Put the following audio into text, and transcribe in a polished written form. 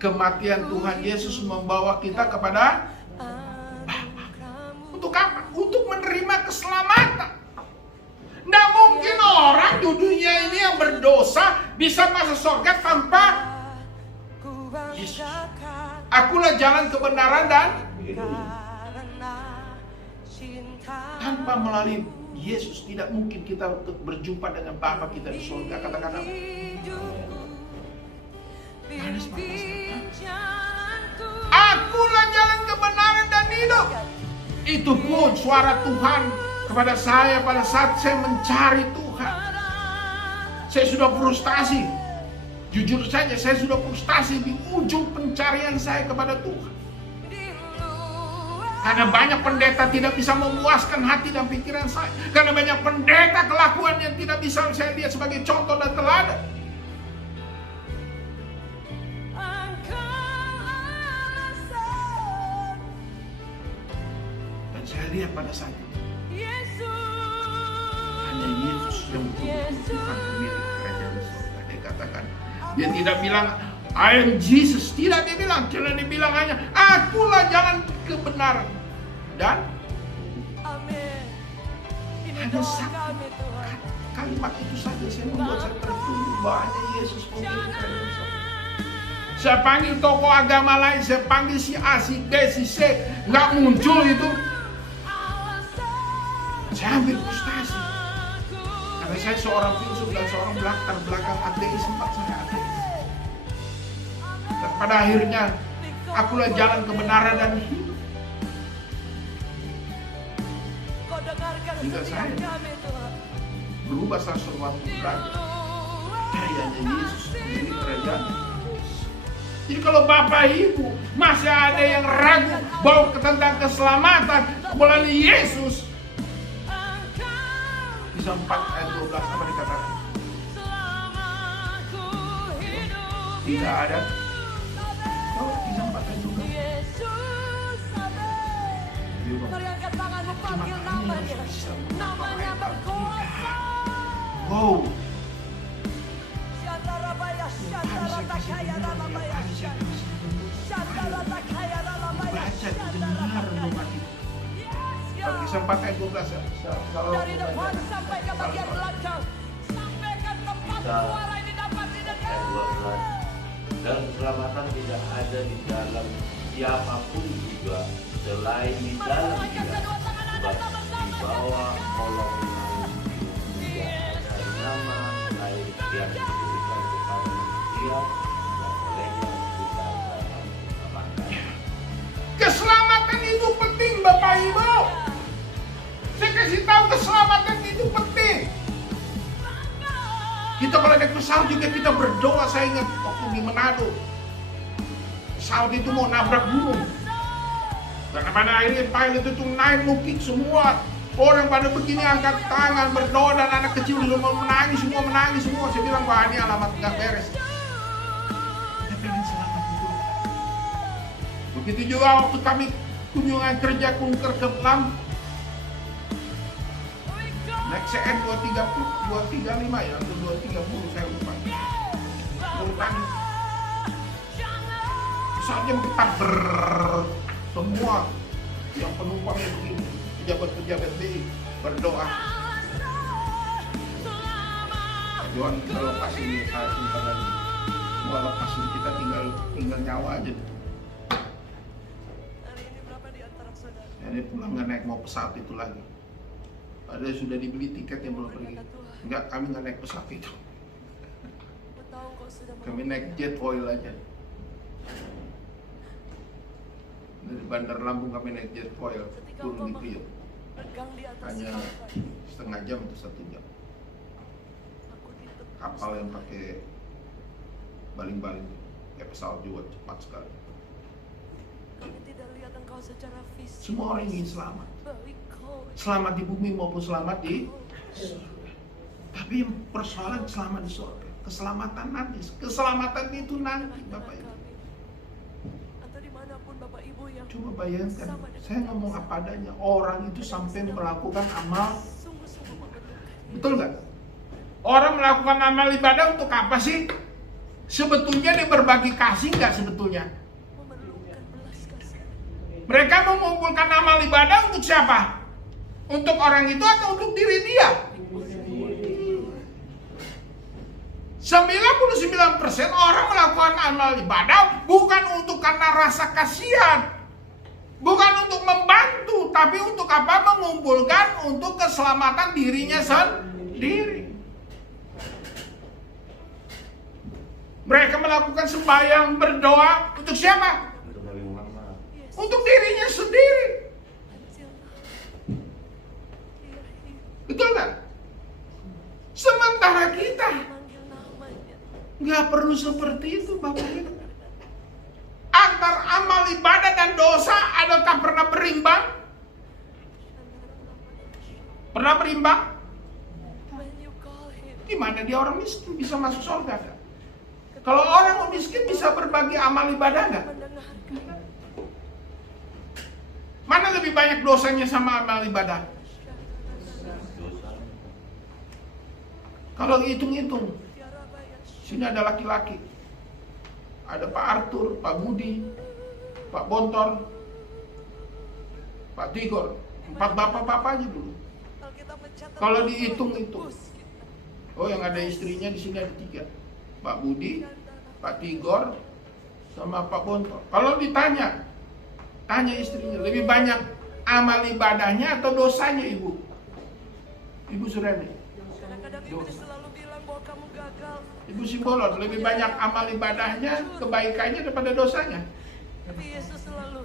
Kematian Tuhan Yesus membawa kita kepada Bapa. Untuk apa? Untuk menerima keselamatan. Nggak mungkin orang di dunia ini yang berdosa bisa masuk surga tanpa Yesus. Akulah jalan kebenaran dan hidup. Tanpa melalui Yesus tidak mungkin kita untuk berjumpa dengan Bapa kita di surga. Katakan apa? Akulah jalan kebenaran dan hidup. Itu pun suara Tuhan kepada saya pada saat saya mencari Tuhan. Saya sudah frustasi. Jujur saja, saya sudah frustasi di ujung pencarian saya kepada Tuhan. Karena banyak pendeta tidak bisa memuaskan hati dan pikiran saya. Karena banyak pendeta kelakuan yang tidak bisa saya lihat sebagai contoh dan teladan. Dan saya lihat pada saat itu, hanya Yesus yang betul-betul Tuhan pemilik kerajaan surga. Dia katakan, dia tidak bilang I am Jesus, tidak dia bilang, karena dia bilang hanya akulah jalan kebenaran dan hanya satu kalimat itu saja saya membuat saya tertunduk bahwa hanya Yesus pemilik kerajaan surga. Saya panggil tokoh agama lain, saya panggil si A, si B, si C, nggak muncul itu. Saya ambil frustasi karena saya seorang filsuf dan seorang latar belakang ateis, sempat saya ateis. Dan pada akhirnya akulah jalan kebenaran dan hidup. Jika saya berubah sesuatu belajar percayaannya Yesus ini kerajaan. Jadi kalau Bapak Ibu masih ada yang ragu bahwa tentang keselamatan melalui Yesus, Kisah 4 ayat 12 apa dikatakan? Tidak ada. Oh, Kisah 4 ayat 12. Mari angkat tanganmu, panggil nama dia. Namanya berkuasa. Wow. Syandara baya, syandara takaya ralabaya, syandara takaya ralabaya, syandara takaya. Kisah 4 ayat 12 ya. Dari depan sampai ke bagian belakang, sampai ke tempat suara ini dapat didengar. Dan keselamatan tidak ada di dalam siapapun juga selain di dalam Dia. Di bawah kolongan tidak ada nama lain yang diberikan kepada manusia yang olehnya kita selamatkan. Keselamatan itu penting Bapak Ibu. Saya kasih tahu keselamatan itu penting. Kita pada naik pesawat juga kita berdoa. Saya ingat waktu di Manado, pesawat itu mau nabrak gunung. Karena pada akhirnya pilot itu naik nukik semua. Orang pada begini angkat tangan berdoa dan anak kecil semua menangis semua. Saya bilang wah ini alamat nggak beres. Saya pengen selamat itu. Begitu juga waktu kami kunjungan kerja kunker ke Lam. Naik CN 235 ya atau 230 saya lupa. Pesawatnya getar semua yang penumpangnya begini, pejabat-pejabat BI berdoa. Tuhan kita lepas ini saat kita lagi, semua lepas ini kita tinggal nyawa aja. Ini pulang nggak naik mau pesawat itu lagi. Padahal sudah dibeli tiket yang belum pergi. Enggak, kami nggak naik pesawat itu. Kami naik jet oil aja. Dari Bandar Lampung kami naik jet foil turun di Priok. Hanya setengah jam atau 1 jam. Kapal yang pakai baling-baling kayak pesawat juga cepat sekali. Semua orang ingin selamat. Selamat di bumi maupun selamat di surga. Tapi persoalan selamat di surga. Keselamatan nanti. Keselamatan itu nanti Bapak Ibu. Coba bayangkan, saya ngomong apa adanya, orang itu sampai melakukan amal, betul nggak? Orang melakukan amal ibadah untuk apa sih? Sebetulnya dia berbagi kasih nggak sebetulnya? Memerlukan belas kasihan. Mereka mengumpulkan amal ibadah untuk siapa? Untuk orang itu atau untuk diri dia? 99% orang melakukan amal ibadah bukan untuk karena rasa kasihan, bukan untuk membantu, tapi untuk apa? Mengumpulkan untuk keselamatan dirinya sendiri. Mereka melakukan sembahyang, berdoa untuk siapa? Untuk Nabi Muhammad. Untuk dirinya sendiri. Betul kan? Sementara kita Manggil namanya. nggak perlu seperti itu, Bapak Ibu. Antar amal ibadah dan dosa adakah pernah berimbang? Pernah berimbang? When you call him. Gimana dia orang miskin bisa masuk surga kan? Kalau orang miskin bisa berbagi amal ibadah nggak? Mendengarkan. Mana lebih banyak dosanya sama amal ibadah? Dosa. Kalau hitung-hitung, Tiara bayar. sini ada laki-laki, ada Pak Arthur, Pak Budi, Pak Bontor, Pak Tigor, 4 bapak-bapak aja dulu. Alkitab mencatat Kalau bahwa dihitung-hitung, bus kita oh yang ada istrinya di sini ada 3, Pak Budi, Pak Tigor, sama Pak Bontor. Kalau ditanya, tanya istrinya, lebih banyak amal ibadahnya atau dosanya ibu? Ibu Surani, Kadang-kadang iblis selalu bilang bahwa kamu gagal. Ibu Simbolon, lebih banyak amal ibadahnya, kebaikannya daripada dosanya. Tapi Yesus selalu